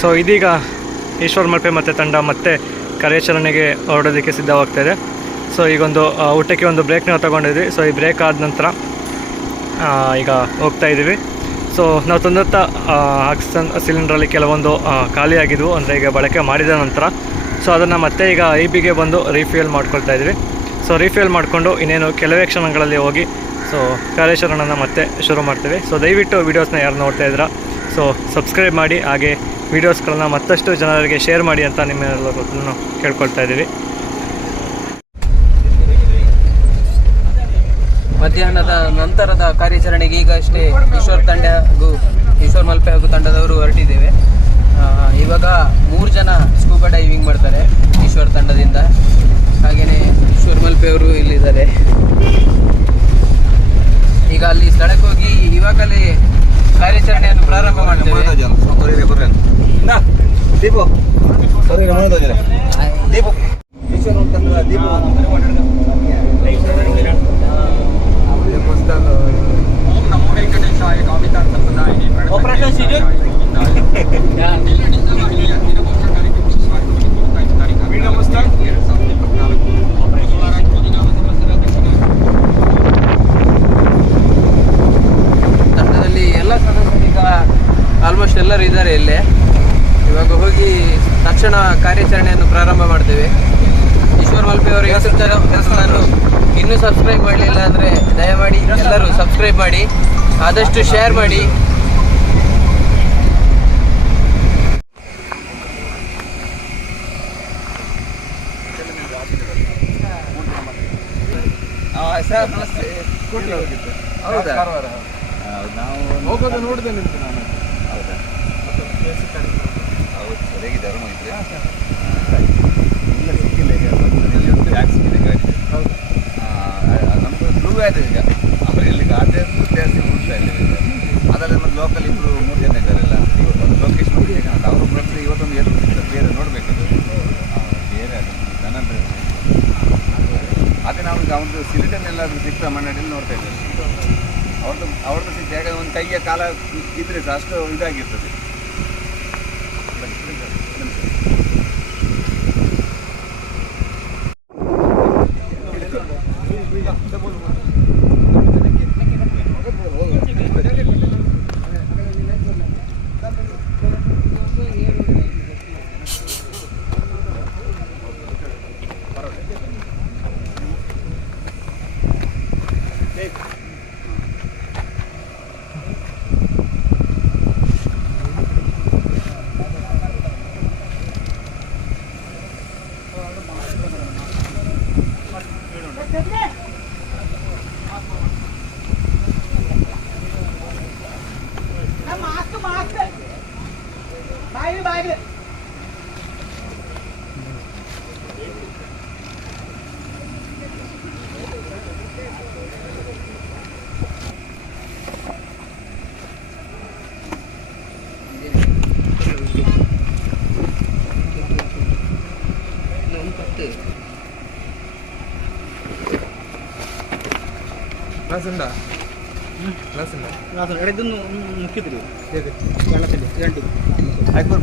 So ಇದೀಗ ಈಶ್ವರ್ ಮಲ್ಪೆ ಮತ್ತು ತಂಡ ಮತ್ತೆ ಕಾರ್ಯಾಚರಣೆಗೆ ಹೊರಡೋದಕ್ಕೆ ಸಿದ್ಧವಾಗ್ತಾಯಿದೆ. ಸೊ ಈಗೊಂದು ಊಟಕ್ಕೆ ಒಂದು ಬ್ರೇಕ್ನ ತಗೊಂಡಿದ್ವಿ. ಸೊ ಈ ಬ್ರೇಕ್ ಆದ ನಂತರ ಈಗ ಹೋಗ್ತಾಯಿದ್ದೀವಿ. ಸೊ ನಾವು ತಂದಂಥ ಆಕ್ಸಿಜನ್ ಸಿಲಿಂಡ್ರಲ್ಲಿ ಕೆಲವೊಂದು ಖಾಲಿಯಾಗಿದ್ವು, ಅಂದರೆ ಈಗ ಬಳಕೆ ಮಾಡಿದ ನಂತರ. ಸೊ ಅದನ್ನು ಮತ್ತೆ ಈಗ IBಗೆ ಬಂದು ರೀಫಿಲ್ ಮಾಡ್ಕೊಳ್ತಾ ಇದ್ವಿ. ಸೊ ರೀಫಿಲ್ ಮಾಡಿಕೊಂಡು ಇನ್ನೇನು ಕೆಲವೇ ಕ್ಷಣಗಳಲ್ಲಿ ಹೋಗಿ ಸೊ ಕಾರ್ಯಾಚರಣೆನ ಮತ್ತೆ ಶುರು ಮಾಡ್ತೀವಿ. ಸೊ ದಯವಿಟ್ಟು ವೀಡಿಯೋಸ್ನ ಯಾರು ನೋಡ್ತಾ ಇದ್ದೀರಾ ಸೊ ಸಬ್ಸ್ಕ್ರೈಬ್ ಮಾಡಿ, ಹಾಗೆ ವೀಡಿಯೋಸ್ಗಳನ್ನ ಮತ್ತಷ್ಟು ಜನರಿಗೆ ಶೇರ್ ಮಾಡಿ ಅಂತ ನಿಮ್ಮೆಲ್ಲರನ್ನು ಕೇಳ್ಕೊಳ್ತಾ ಇದ್ದೀವಿ. ಮಧ್ಯಾಹ್ನದ ನಂತರದ ಕಾರ್ಯಾಚರಣೆಗೆ ಈಗಷ್ಟೇ ಈಶ್ವರ್ ಮಲ್ಪೆ ಹಾಗೂ ತಂಡದವರು ಹೊರಟಿದ್ದೇವೆ. ಇವಾಗ 3 ಜನ ಸ್ಕೂಬಾ ಡೈವಿಂಗ್ ಮಾಡ್ತಾರೆ ಈಶ್ವರ್ ತಂಡದಿಂದ. ಹಾಗೆಯೇ ಈಶ್ವರ್ ಮಲ್ಪೆ ಅವರು ಇಲ್ಲಿದ್ದಾರೆ. ಈಗ ಅಲ್ಲಿ ಸ್ಥಳಕ್ಕೆ ಹೋಗಿ ಇವಾಗಲೇ ಕಾರ್ಯಾಚರಣೆಯನ್ನು ಪ್ರಾರಂಭ ಮಾಡ್ತೇವೆ. ತಂಡದಲ್ಲಿ ಎಲ್ಲ ಸದಸ್ಯರೀಗ ಆಲ್ಮೋಸ್ಟ್ ಎಲ್ಲರೂ ಇದ್ದಾರೆ ಇಲ್ಲೇ. ಇವಾಗ ಹೋಗಿ ತಕ್ಷಣ ಕಾರ್ಯಾಚರಣೆಯನ್ನು ಪ್ರಾರಂಭ ಮಾಡ್ತೇವೆ. ಈಶ್ವರ್ ಮಲ್ಪೆ ಅವರು ಯೂಟ್ಯೂಬ್ ಚಾನಲ್ ಇನ್ನೂ ಸಬ್ಸ್ಕ್ರೈಬ್ ಮಾಡಲಿಲ್ಲ ಅಂದರೆ ದಯಮಾಡಿ ಎಲ್ಲರೂ ಸಬ್ಸ್ಕ್ರೈಬ್ ಮಾಡಿ, ಆದಷ್ಟು ಶೇರ್ ಮಾಡಿ. ಹೌದಾ, ನಾವು ಹೋಗೋದು ನೋಡಿದೆ ನಿಮ್ಗೆ ನಾನು. ಹೌದಾ, ಹೌದು ಸರಿಯಾಗಿದೆ. ಇಲ್ಲ ಸಿಕ್ಕಿಲ್ಲ, ಈಗ ಬ್ಯಾಗ್ ಸಿಕ್ಕಿದೆ ಗಾಡಿ. ಹೌದು, ನಮ್ಮದು ಬ್ಲೂ ಆಗಿದೆ ಈಗ. ಆಮೇಲೆ ಇಲ್ಲಿಗೆ ಅದೇ ಜಾಸ್ತಿ ಉಂಟು ಇಲ್ಲಿ. ಅದರಲ್ಲಿ ಮತ್ತು ಲೋಕಲ್ 2-3 ಜನ ಇದ್ದಾರೆಲ್ಲ. ಒಂದು ಲೊಕೇಶನ್ ಹೋಗಿದ್ದೇನೆ ಅವರು ಬಂದರೆ ಇವತ್ತೊಂದು ಎರಡು ಸಿಗ್ತದೆ, ಬೇರೆ ನೋಡಬೇಕದು ಬೇರೆ ಅದು ನನಂದ್ರೆ. ಅದೇ ನಾವು ಈಗ ಒಂದು ಸಿಲಿಂಡರ್ನೆಲ್ಲಾದರೂ ಸಿಗ್ತಾ ಮಣ್ಣಲ್ಲಿ ನೋಡ್ತಾ ಇದ್ದೇವೆ. ಅವ್ರದ್ದು ಸಿಕ್ಕ, ಯಾಕಂದ್ರೆ ಒಂದು ಕೈಯ ಕಾಲ ಇದ್ರೆ ಸಹ ಅಷ್ಟು ಇದಾಗಿರ್ತದೆ. ಮುಕ್ಕಿದ್ರಿ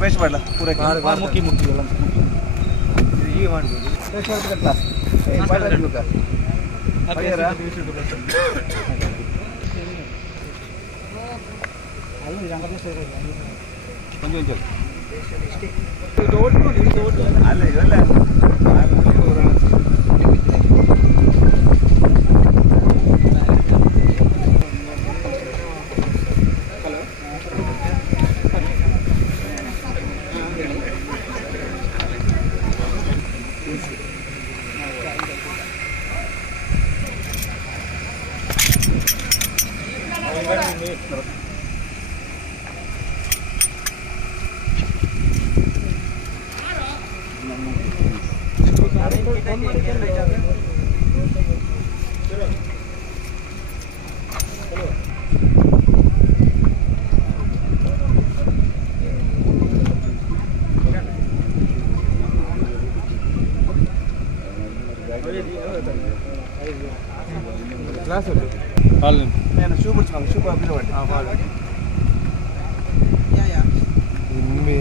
ಪೇಸ್ಟ್ ಮಾಡಲ ಪೂರ ಮುಕ್ಕಿ ಎಲ್ಲ ಈಗ ಮಾಡ್ಬೋದು. ಅಲ್ಲ ಇವೆಲ್ಲ ಗ್ಲಾಸ್ ಉಂಟು ಹಾಲು ಏನು ಶೂ ಬಿಡ್ಸ್ಕೊಂಡು ಶೂ ಬಿಡಬೇಡಿ. ಹಾಂ ಹಾಲು ನಿಮ್ಮೆ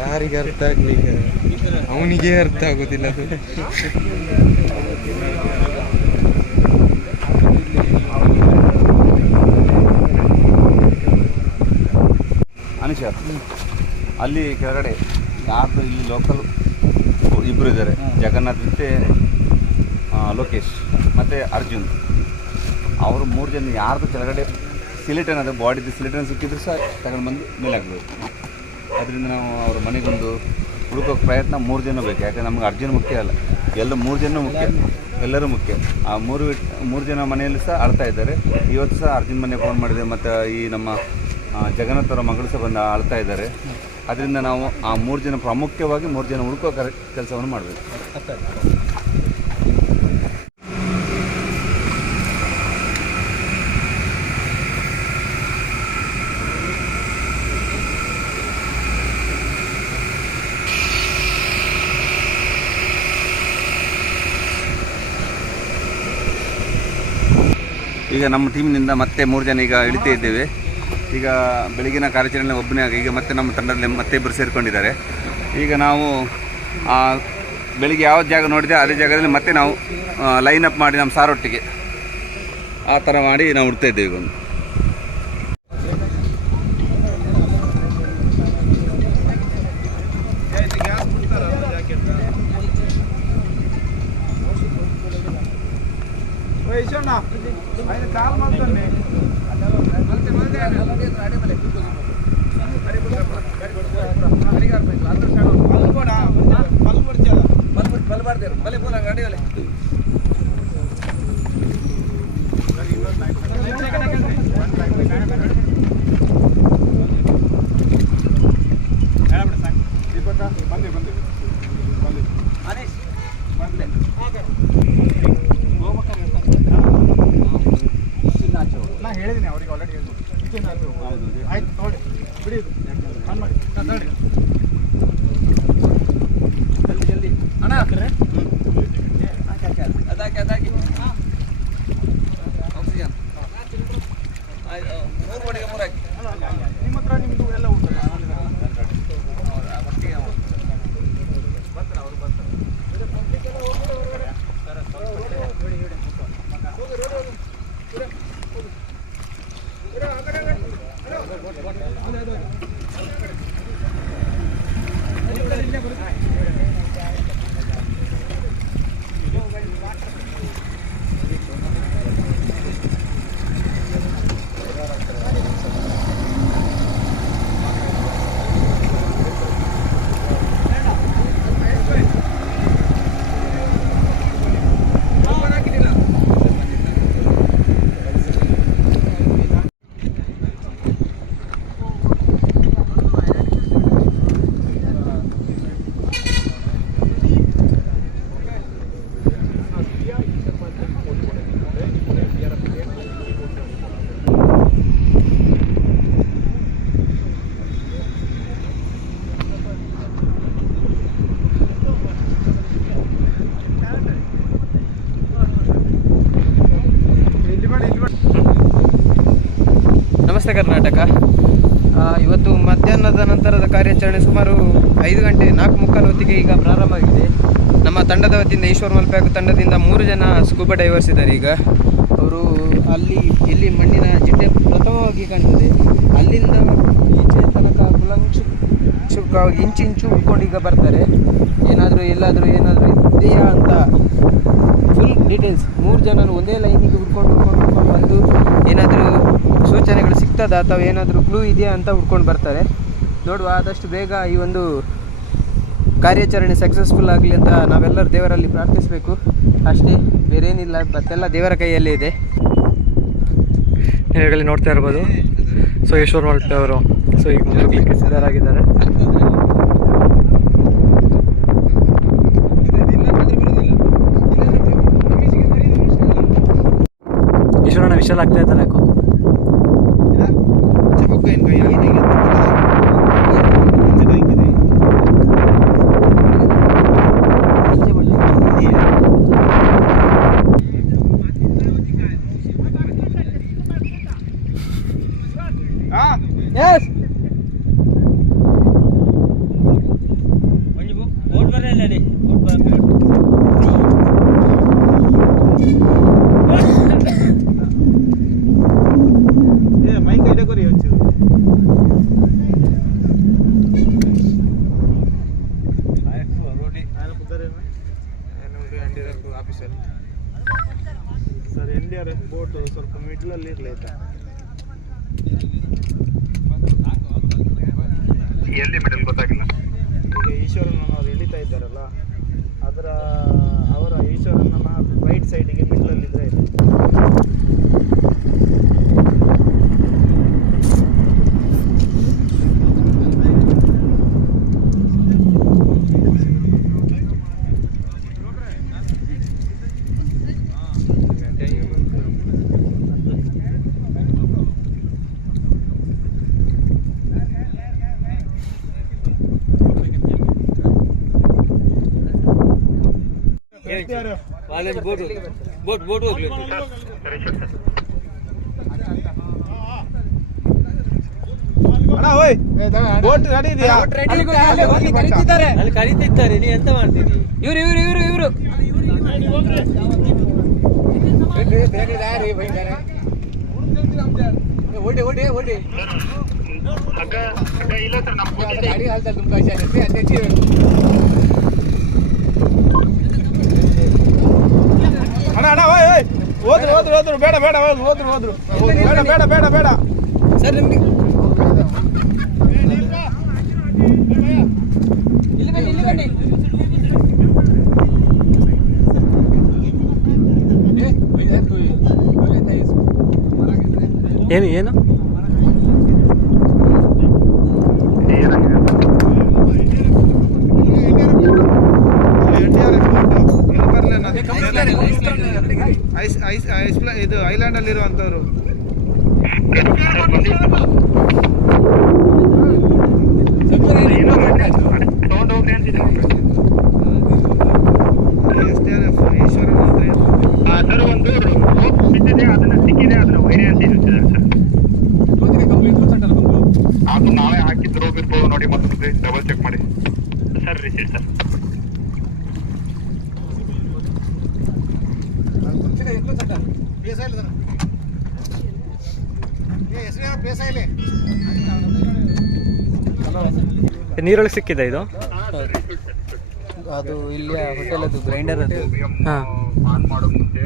ಯಾರಿಗೆ ಅರ್ಥ ಆಗ್ಲಿಲ್ಲ, ಅವನಿಗೆ ಅರ್ಥ ಆಗೋದಿಲ್ಲ ಅದು. ಅನಿಶಾ ಅಲ್ಲಿ ಕೆಳಗಡೆ ಯಾರ್ದು ಇಲ್ಲಿ ಲೋಕಲ್ ಇಬ್ಬರು ಇದ್ದಾರೆ, ಜಗನ್ನಾಥ್ ಮತ್ತು ಲೋಕೇಶ್ ಮತ್ತು ಅರ್ಜುನ್. ಅವರು 3 ಜನ ಯಾರ್ದು ಕೆಳಗಡೆ ಸಿಲಿಟನ್ ಅದು ಬಾಡಿದು ಸಿಲಿಟನ್ ಸಿಕ್ಕಿದ್ರು ಸಹ ತಗೊಂಡು ಬಂದು ಮೇಲೆ ಹಾಕ್ಬೇಕು. ಅದರಿಂದ ನಾವು ಅವ್ರ ಮನೆಗೊಂದು ಹುಡುಕೋಕೆ ಪ್ರಯತ್ನ 3 ಜನ ಬೇಕು. ಯಾಕಂದರೆ ನಮ್ಗೆ ಅರ್ಜುನ್ ಮುಖ್ಯ ಅಲ್ಲ, ಎಲ್ಲ 3 ಜನ ಮುಖ್ಯ, ಎಲ್ಲರೂ ಮುಖ್ಯ. ಆ 3 ಜನ ಮನೆಯಲ್ಲಿ ಸಹ ಅಳ್ತಾ ಇದ್ದಾರೆ. ಇವತ್ತು ಸಹ ಅರ್ಜುನ್ ಮನೆ ಫೋನ್ ಮಾಡಿದೆ, ಮತ್ತು ಈ ನಮ್ಮ ಜಗನ್ನಾಥ್ ಅವರ ಮಗಳು ಸಹ ಬಂದು ಅಳ್ತಾ ಇದ್ದಾರೆ. ಅದರಿಂದ ನಾವು ಆ 3 ಜನ ಪ್ರಾಮುಖ್ಯವಾಗಿ 3 ಜನ ಹುಡುಕೋ ಕೆಲಸವನ್ನು ಮಾಡಬೇಕು. ಈಗ ನಮ್ಮ ಟೀಮಿನಿಂದ ಮತ್ತೆ 3 ಜನ ಈಗ ಇಳಿತಾ ಇದ್ದೇವೆ. ಈಗ ಬೆಳಗಿನ ಕಾರ್ಯಾಚರಣೆ ಒಬ್ಬನೇ ಆಗಿ ಈಗ ಮತ್ತೆ ನಮ್ಮ ತಂಡದಲ್ಲಿ ಮತ್ತೆ ಇಬ್ಬರು ಸೇರಿಕೊಂಡಿದ್ದಾರೆ. ಈಗ ನಾವು ಬೆಳಿಗ್ಗೆ ಯಾವ ಜಾಗ ನೋಡಿದೆ ಅದೇ ಜಾಗದಲ್ಲಿ ಮತ್ತೆ ನಾವು ಲೈನ್ ಅಪ್ ಮಾಡಿ ನಮ್ಮ ಸಾರೊಟ್ಟಿಗೆ ಆ ಥರ ಮಾಡಿ ನಾವು ಹುಡ್ತಾ ಇದ್ದೇವೆ. ಈಗ ಒಂದು ಹೇಳಿದ್ದೀನಿ ಅವರಿಗೆ ಆಲ್ರೆಡಿ ಆಯ್ತು ನೋಡಿ ಬಿಡಿ ಮಾಡಿ ಜಲ್ದಿ ಅಣ್ಣ ಅದಾಕಿ ಆಕ್ಸಿಜನ್ 3 ಬಡಿಗೆ 3 ಹಾಕಿ. ನಿಮ್ಮ ಹತ್ರ ನಿಮ್ಮದು ಎಲ್ಲ ಉಂಟಲ್ಲ ನಮಸ್ತೆ ಕರ್ನಾಟಕ. ಇವತ್ತು ಮಧ್ಯಾಹ್ನದ ನಂತರದ ಕಾರ್ಯಾಚರಣೆ ಸುಮಾರು 5 ಗಂಟೆ 4:45 ಹೊತ್ತಿಗೆ ಈಗ ಪ್ರಾರಂಭ ಆಗಿದೆ. ನಮ್ಮ ತಂಡದ ವತಿಯಿಂದ ಈಶ್ವರ್ ಮಲ್ಪೆ ಹಾಗೂ ತಂಡದಿಂದ 3 ಜನ ಸ್ಕೂಬಾ ಡೈವರ್ಸ್ ಇದ್ದಾರೆ. ಈಗ ಅವರು ಇಲ್ಲಿ ಮಣ್ಣಿನ ಜಿಡ್ಡೆ ಪ್ರಥಮವಾಗಿ ಕಾಣ್ತದೆ, ಅಲ್ಲಿಂದ ಈಚೆ ತನಕ ಕುಲಂಕುಷವಾಗಿ ಇಂಚು ಉಳ್ಕೊಂಡು ಈಗ ಬರ್ತಾರೆ. ಏನಾದರೂ ಏನಾದರೂ ಇದೆಯಾ ಅಂತ ಫುಲ್ ಡೀಟೇಲ್ಸ್ 3 ಜನರು ಒಂದೇ ಲೈನಿಗೆ ಹುಡ್ಕೊಂಡು ಬಂದು ಏನಾದರೂ ಸೂಚನೆಗಳು ಸಿಗ್ತದ ಅಥವಾ ಏನಾದರೂ ಕ್ಲೂ ಇದೆಯಾ ಅಂತ ಹುಡ್ಕೊಂಡು ಬರ್ತಾರೆ. ನೋಡುವ, ಆದಷ್ಟು ಬೇಗ ಈ ಒಂದು ಕಾರ್ಯಾಚರಣೆ ಸಕ್ಸಸ್ಫುಲ್ ಆಗಲಿ ಅಂತ ನಾವೆಲ್ಲರೂ ದೇವರಲ್ಲಿ ಪ್ರಾರ್ಥಿಸಬೇಕು ಅಷ್ಟೇ, ಬೇರೇನಿಲ್ಲ. ಮತ್ತೆಲ್ಲ ದೇವರ ಕೈಯಲ್ಲೇ ಇದೆ. ಈಗಾಗಲೇ ನೋಡ್ತಾ ಇರ್ಬೋದು. ಸೊ ಈಶ್ವರ್ ಮಲ್ಪೆ ಅವರು ಈಗ ಮುಂದೋಗ್ಲಿಕ್ಕೆ ಸಿದ್ಧರಾಗಿದ್ದಾರೆ. ಈಶ್ವರನ ವಿಶಾಲ ಆಗ್ತಾ ಇದ್ದಾರೆ. ಆಫೀಸಲ್ಲಿ ಸರ್ NDRF ಬೋಟು ಸ್ವಲ್ಪ ಮಿಡ್ಲಲ್ಲಿ ಇರಲಿ ಆಯ್ತಾ. ಎಲ್ಲಿ ಮಿಡಲ್ ಗೊತ್ತಾಗಿಲ್ಲ. ಈಗ ಈಶ್ವರನ ಅವ್ರು ಇಳಿತಾ ಇದ್ದಾರಲ್ಲ, ಅವರ ಈಶ್ವರನ ರೈಟ್ ಸೈಡಿಗೆ ಮಿಡ್ಲಲ್ಲಿ ಇದ್ರೆ ಇದೆ. ಬೋಟ್ ಹೋಗ್ಲಿ. ಅಲ್ಲಿ ಕರೀತಿದ್ದಾರೆ, ನೀ ಎಂತ ಮಾಡ್ತೀರಿ? ಇವ್ರು ಓಡಿ ಇಲ್ಲ ಸರ್, ನಮ್ಮ ಹೋದ್ರು ಬೇಡ ಸರ್ ನಿಮ್ಗೆ ಇಲ್ಲಿ ಬನ್ನಿ. ಏನು ಇದು ಐಲ್ಯಾಂಡ್ ಅಲ್ಲಿ ಇರುವಂತವ್ರು ತಗೊಂಡು ಹೋಗ್ರಿ ಅಂತಿದ್ರು. SDRF ಈಶ್ವರನ ಅಂದ್ರೆ ಸರ್ ಒಂದು ರೋಪ್ ಬಿಟ್ಟಿದೆ, ಅದನ್ನ ಸಿಕ್ಕಿದೆ, ಅದನ್ನ ವೈರಿ ಅಂತ ಹೇಳ್ತಿದ್ದಾರೆ ಸರ್. ಅದು ನಾಳೆ ಹಾಕಿದ್ದು ರೋಪ್ ಇರ್ಬೋದು ನೋಡಿ, ಮತ್ತೊಂದು ಡಬಲ್ ಚೆಕ್ ಮಾಡಿ ಸರ್. Receipt sir. ನೀರೊಳಗೆ ಸಿಕ್ಕಿದೆ ಇದು. ಅದು ಇಲ್ಲಿಯ ಹೋಟೆಲ್ ಅದು ಗ್ರೈಂಡರ್ ಅದು. ಹಾಂ, ಆನ್ ಮಾಡೋ ಮುಂಚೆ